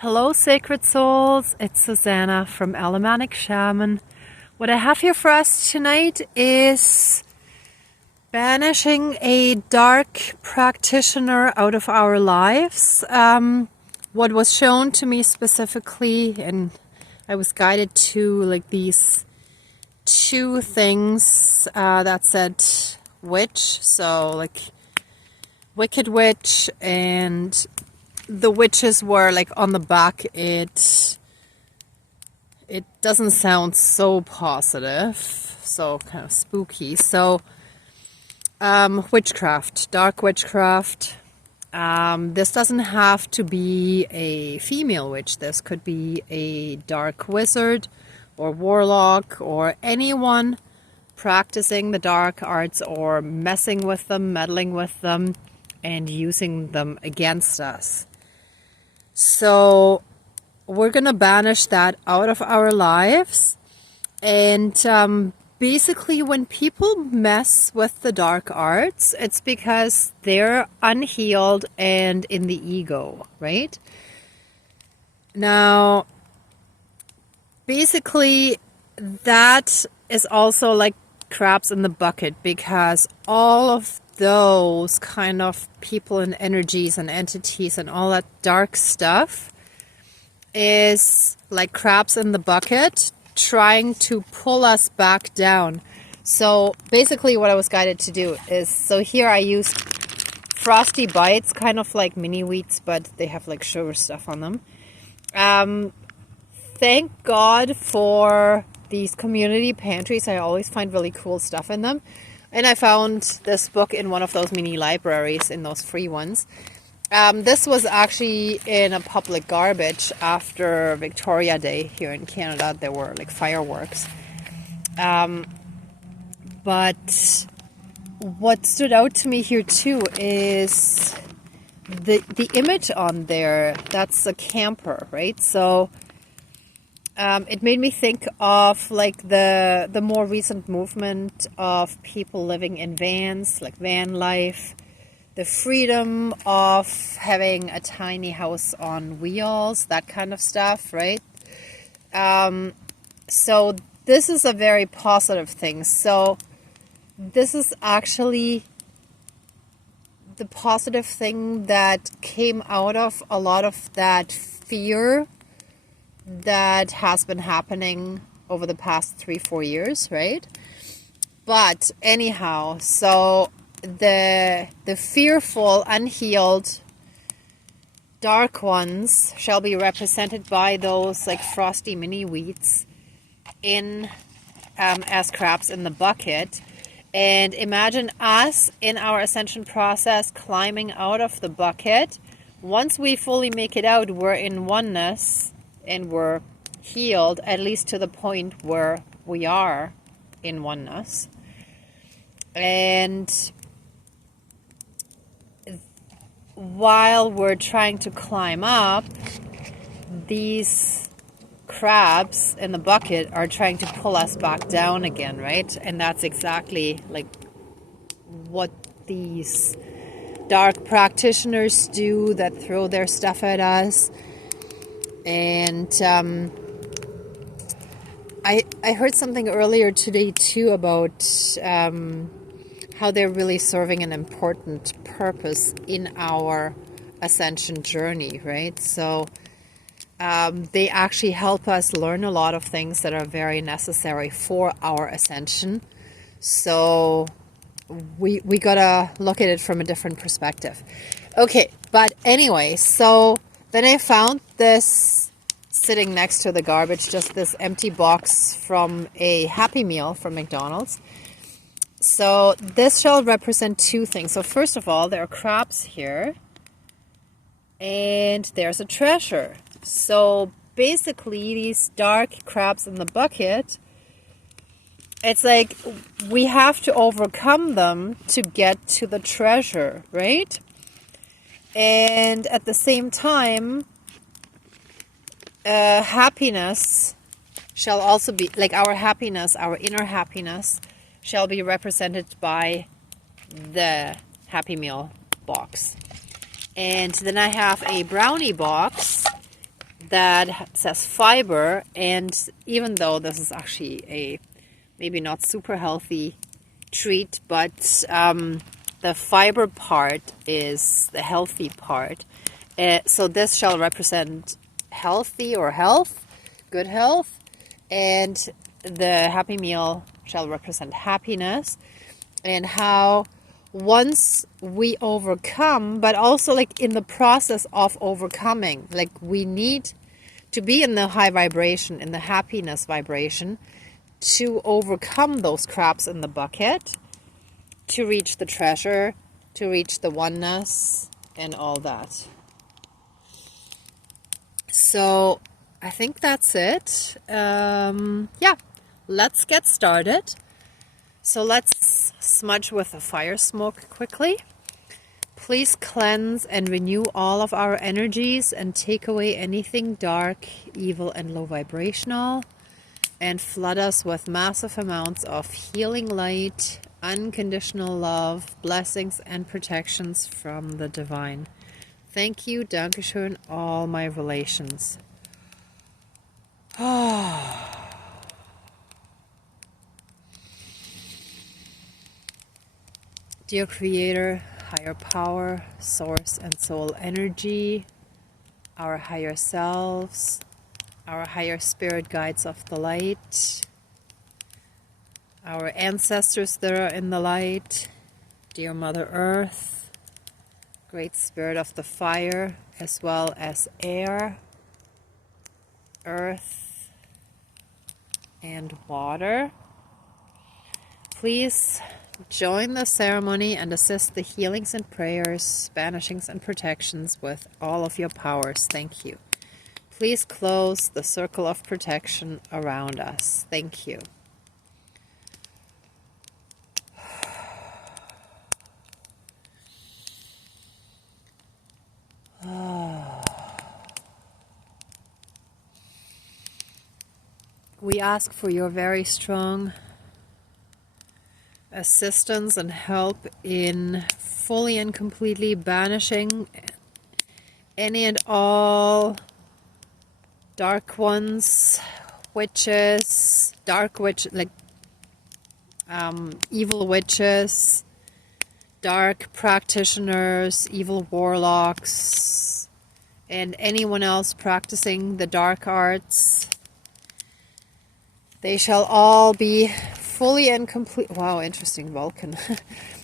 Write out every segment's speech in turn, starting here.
Hello, sacred souls. It's Susanna from Alamanic Shaman. What I have here for us tonight is banishing a dark practitioner out of our lives. What was shown to me specifically, and I was guided to like these two things that said witch, so like wicked witch, and the witches were like on the back. It doesn't sound so positive, so kind of spooky. So witchcraft, dark witchcraft. This doesn't have to be a female witch. This could be a dark wizard or warlock or anyone practicing the dark arts or messing with them, meddling with them, and using them against us. So we're going to banish that out of our lives. And basically when people mess with the dark arts, it's because they're unhealed and in the ego, right? Now, basically that is also like crabs in the bucket, because all of those kind of people and energies and entities and all that dark stuff is like crabs in the bucket trying to pull us back down. So basically what I was guided to do is, so here I used frosty bites, kind of like mini wheats, but they have like sugar stuff on them. Thank God for these community pantries. I always find really cool stuff in them. And I found this book in one of those mini libraries, in those free ones. This was actually in a public garbage after Victoria Day here in Canada. There were like fireworks. But what stood out to me here too is the image on there. That's a camper, right? So it made me think of like the more recent movement of people living in vans, like van life, the freedom of having a tiny house on wheels, that kind of stuff, right? So this is a very positive thing. So this is actually the positive thing that came out of a lot of that fear that has been happening over the past 3-4 years, right? But anyhow, so the fearful, unhealed, dark ones shall be represented by those like frosty mini wheats in as crabs in the bucket. And imagine us in our ascension process climbing out of the bucket. Once we fully make it out, we're in oneness and we're healed, at least to the point where we are in oneness. And while we're trying to climb up, these crabs in the bucket are trying to pull us back down again, right? And that's exactly like what these dark practitioners do, that throw their stuff at us. And I heard something earlier today too about how they're really serving an important purpose in our ascension journey, right? So they actually help us learn a lot of things that are very necessary for our ascension. So we gotta look at it from a different perspective. Okay, but anyway, so then I found this sitting next to the garbage, just this empty box from a Happy Meal from McDonald's. So this shall represent two things. So first of all, there are crabs here, and there's a treasure. So basically these dark crabs in the bucket, it's like we have to overcome them to get to the treasure, right? And at the same time, happiness shall also be, like our happiness, our inner happiness, shall be represented by the Happy Meal box. And then I have a brownie box that says fiber, and even though this is actually a maybe not super healthy treat, but the fiber part is the healthy part. So this shall represent healthy or health, good health, and the Happy Meal shall represent happiness, and how once we overcome, but also like in the process of overcoming, like we need to be in the high vibration, in the happiness vibration, to overcome those crabs in the bucket, to reach the treasure, to reach the oneness, and all that. So I think that's it. Yeah, let's get started. So let's smudge with the fire smoke quickly. Please cleanse and renew all of our energies and take away anything dark, evil, and low vibrational, and flood us with massive amounts of healing light, unconditional love, blessings, and protections from the divine. Thank you, Dankeschön, all my relations. Dear Creator, higher power, source and soul energy, our higher selves, our higher spirit guides of the light, our ancestors that are in the light, dear Mother Earth, Great Spirit of the fire, as well as air, earth, and water. Please join the ceremony and assist the healings and prayers, banishings and protections with all of your powers. Thank you. Please close the circle of protection around us. Thank you. We ask for your very strong assistance and help in fully and completely banishing any and all dark ones, witches, evil witches, dark practitioners, evil warlocks, and anyone else practicing the dark arts. They shall all be fully and complete. Wow, interesting Vulcan.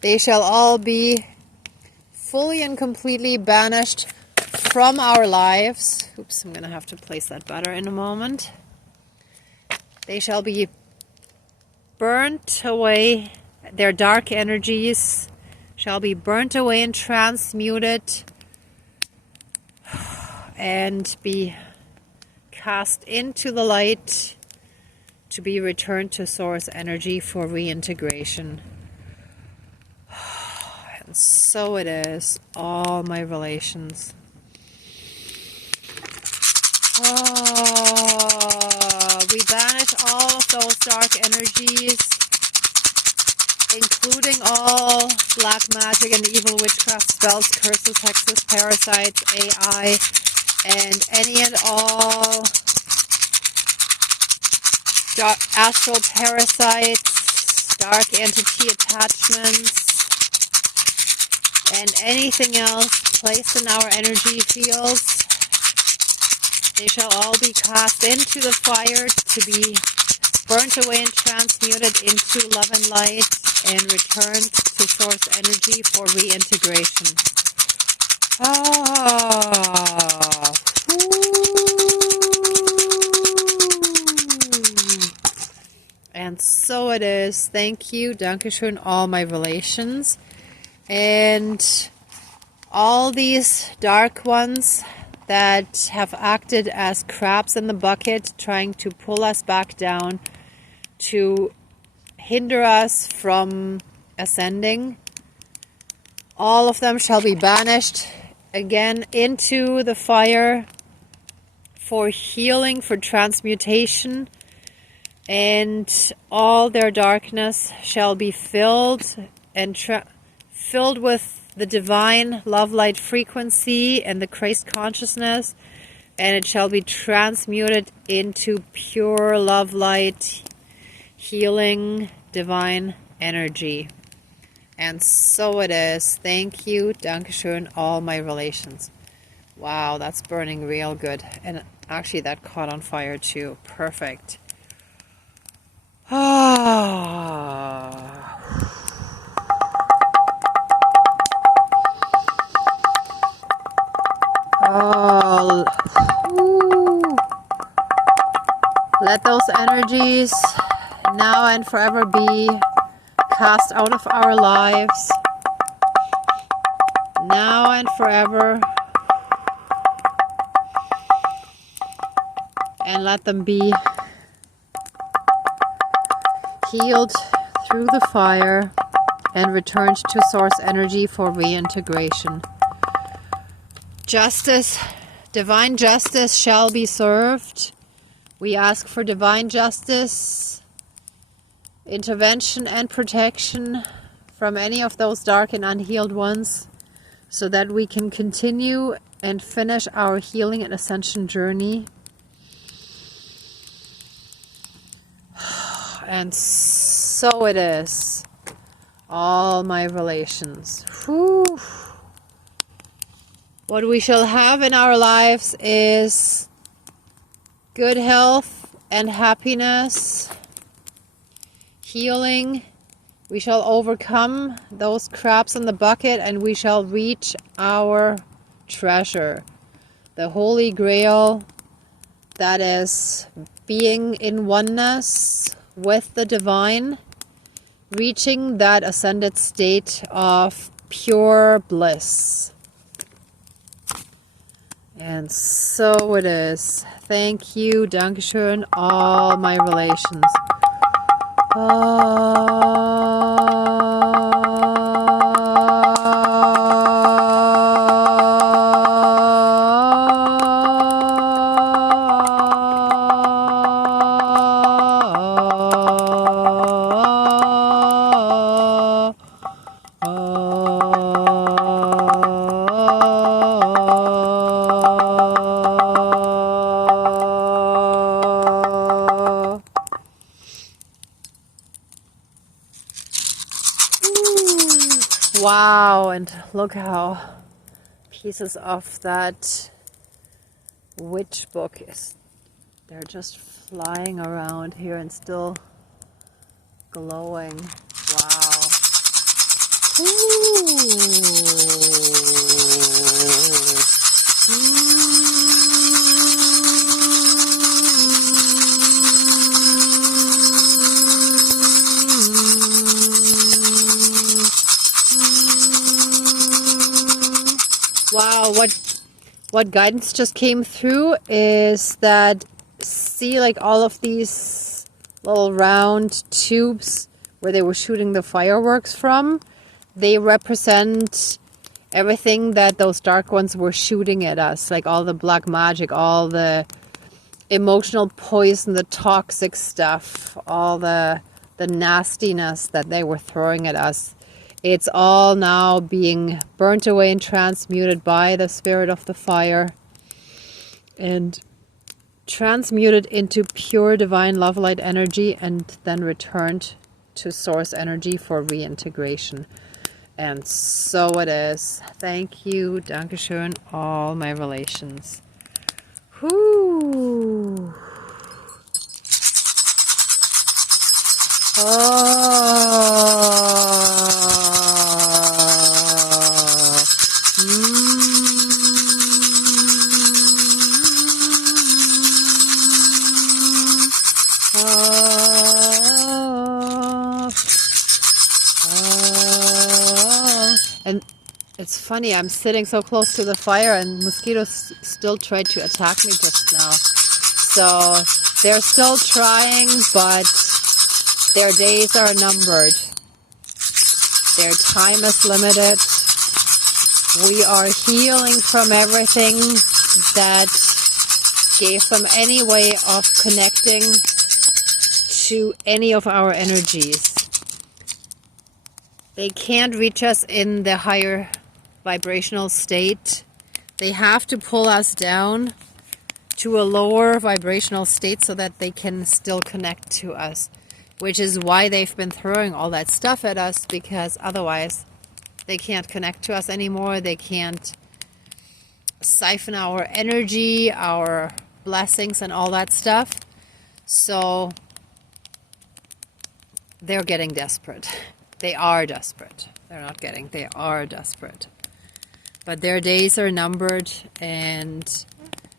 They shall all be fully and completely banished from our lives. Oops, I'm going to have to place that better in a moment. They shall be burnt away. Their dark energies shall be burnt away and transmuted and be cast into the light to be returned to source energy for reintegration. And so it is, all my relations. We banish all of those dark energies, including all black magic and evil witchcraft spells, curses, hexes, parasites, AI, and any and all dark astral parasites, dark entity attachments, and anything else placed in our energy fields. They shall all be cast into the fire to be burnt away and transmuted into love and light and returned to source energy for reintegration. And so it is. Thank you. Dankeschön, all my relations. And all these dark ones that have acted as crabs in the bucket, trying to pull us back down, to hinder us from ascending. All of them shall be banished again into the fire for healing, for transmutation, and all their darkness shall be filled and filled with the divine love light frequency and the Christ consciousness and it shall be transmuted into pure love light, healing, divine energy. And so it is. Thank you, Dankeschön, all my relations. Wow, that's burning real good. And actually that caught on fire too. Perfect. Ah. Oh. Ooh. Let those energies now and forever be cast out of our lives. Now and forever. And let them be healed through the fire and returned to source energy for reintegration. Justice, divine justice shall be served. We ask for divine justice, intervention and protection from any of those dark and unhealed ones, so that we can continue and finish our healing and ascension journey. And so it is. All my relations. Whew. What we shall have in our lives is good health and happiness, healing. We shall overcome those crabs in the bucket, and we shall reach our treasure, the Holy Grail, that is being in oneness with the divine, reaching that ascended state of pure bliss. And so it is. Thank you, Dankeschön, all my relations. Wow, and look how pieces of that witch book they're just flying around here and still glowing. Wow. Wow, what guidance just came through is that, see, like all of these little round tubes where they were shooting the fireworks from, they represent everything that those dark ones were shooting at us, like all the black magic, all the emotional poison, the toxic stuff, all the nastiness that they were throwing at us. It's all now being burnt away and transmuted by the spirit of the fire and transmuted into pure divine love light energy, and then returned to source energy for reintegration. And so it is. Thank you, Dankeschön, all my relations. Whoo. And it's funny, I'm sitting so close to the fire and mosquitoes still tried to attack me just now. So they're still trying, but their days are numbered. Their time is limited. We are healing from everything that gave them any way of connecting to any of our energies. They can't reach us in the higher vibrational state. They have to pull us down to a lower vibrational state so that they can still connect to us, which is why they've been throwing all that stuff at us, because otherwise they can't connect to us anymore. They can't siphon our energy, our blessings, and all that stuff. So they're getting desperate. They are desperate. They're not getting, they are desperate. But their days are numbered, and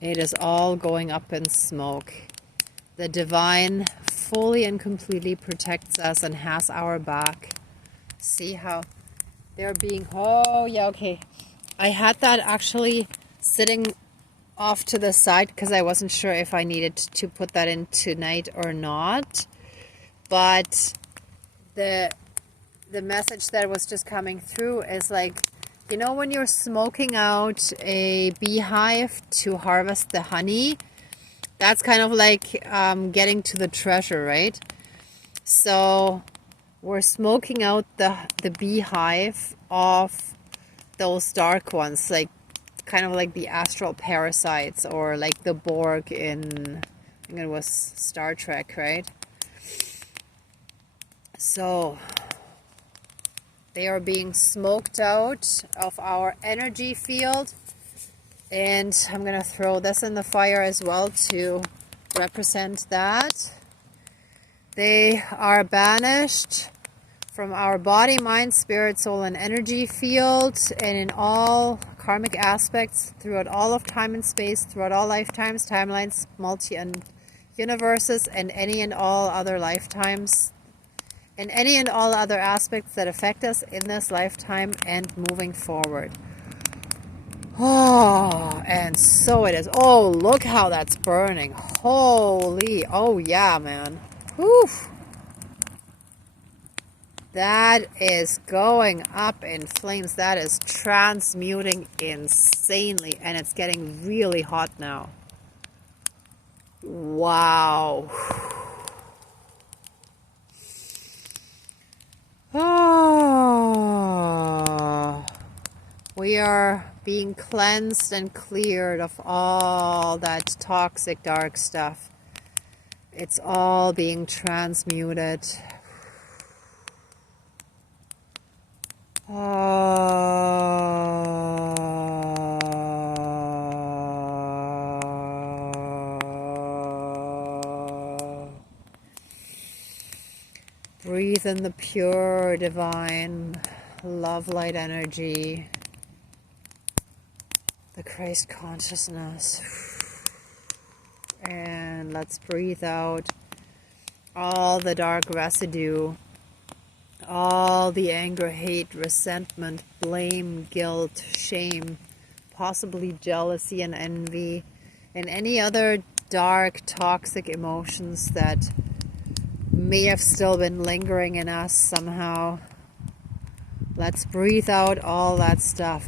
it is all going up in smoke. The divine fully and completely protects us and has our back. See how they're being, oh yeah, okay. I had that actually sitting off to the side because I wasn't sure if I needed to put that in tonight or not. But the message that was just coming through is like, you know, when you're smoking out a beehive to harvest the honey, that's kind of like getting to the treasure, right? So we're smoking out the beehive of those dark ones, like kind of like the astral parasites, or like the Borg in, I think it was Star Trek, right? So they are being smoked out of our energy field. And I'm going to throw this in the fire as well to represent that. They are banished from our body, mind, spirit, soul, and energy field, and in all karmic aspects throughout all of time and space, throughout all lifetimes, timelines, multi and universes, and any and all other lifetimes, and any and all other aspects that affect us in this lifetime and moving forward. Oh, and so it is. Oh, look how that's burning. Holy, oh yeah, man. Whew. That is going up in flames. That is transmuting insanely, and it's getting really hot now. Wow. Oh, we are being cleansed and cleared of all that toxic dark stuff. It's all being transmuted. Breathe in the pure, divine, love, light energy, the Christ consciousness. And let's breathe out all the dark residue, all the anger, hate, resentment, blame, guilt, shame, possibly jealousy and envy, and any other dark, toxic emotions that may have still been lingering in us somehow. Let's breathe out all that stuff.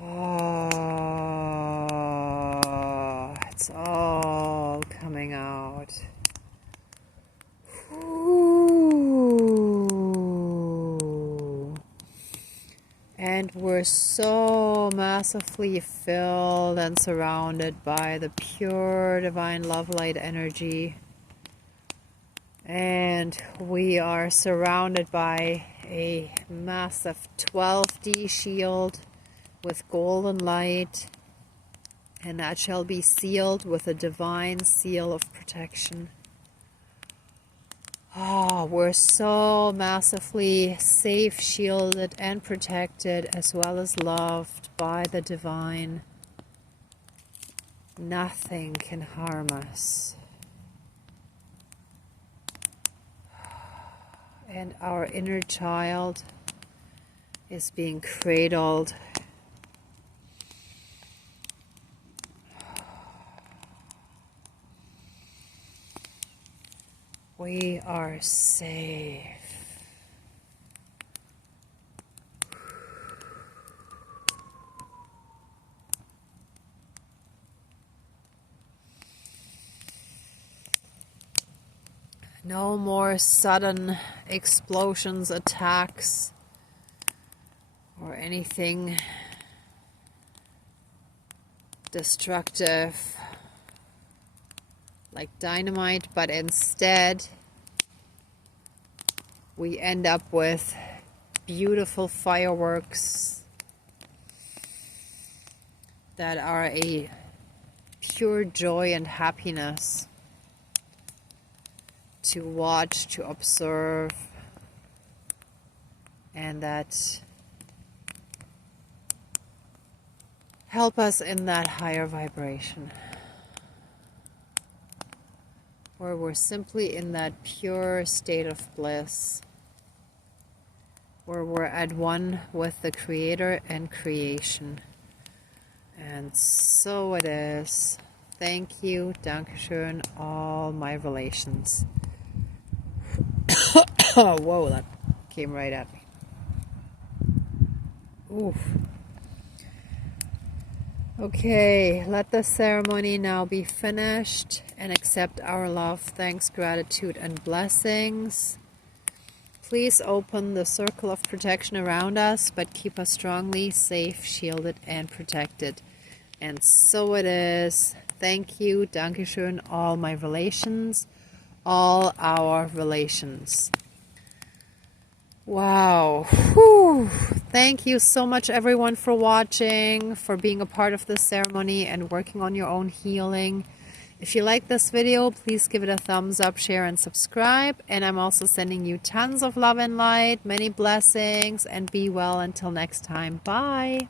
Oh, it's all coming out. Ooh. And we're so massively filled and surrounded by the pure divine love light energy. And we are surrounded by a massive 12D shield with golden light, and that shall be sealed with a divine seal of protection. Oh, we're so massively safe, shielded, and protected, as well as loved by the divine. Nothing can harm us. And our inner child is being cradled. We are safe. No more sudden explosions, attacks, or anything destructive like dynamite, but instead we end up with beautiful fireworks that are a pure joy and happiness to watch, to observe, and that help us in that higher vibration, where we're simply in that pure state of bliss, where we're at one with the Creator and creation. And so it is. Thank you, Dankeschön, all my relations. Oh, whoa, that came right at me. Oof. Okay, let the ceremony now be finished and accept our love, thanks, gratitude, and blessings. Please open the circle of protection around us, but keep us strongly safe, shielded, and protected. And so it is. Thank you, Dankeschön, all my relations, all our relations. Wow. Whew. Thank you so much, everyone, for watching, for being a part of this ceremony and working on your own healing. If you like this video, please give it a thumbs up, share, and subscribe. And I'm also sending you tons of love and light, many blessings, and be well until next time. Bye.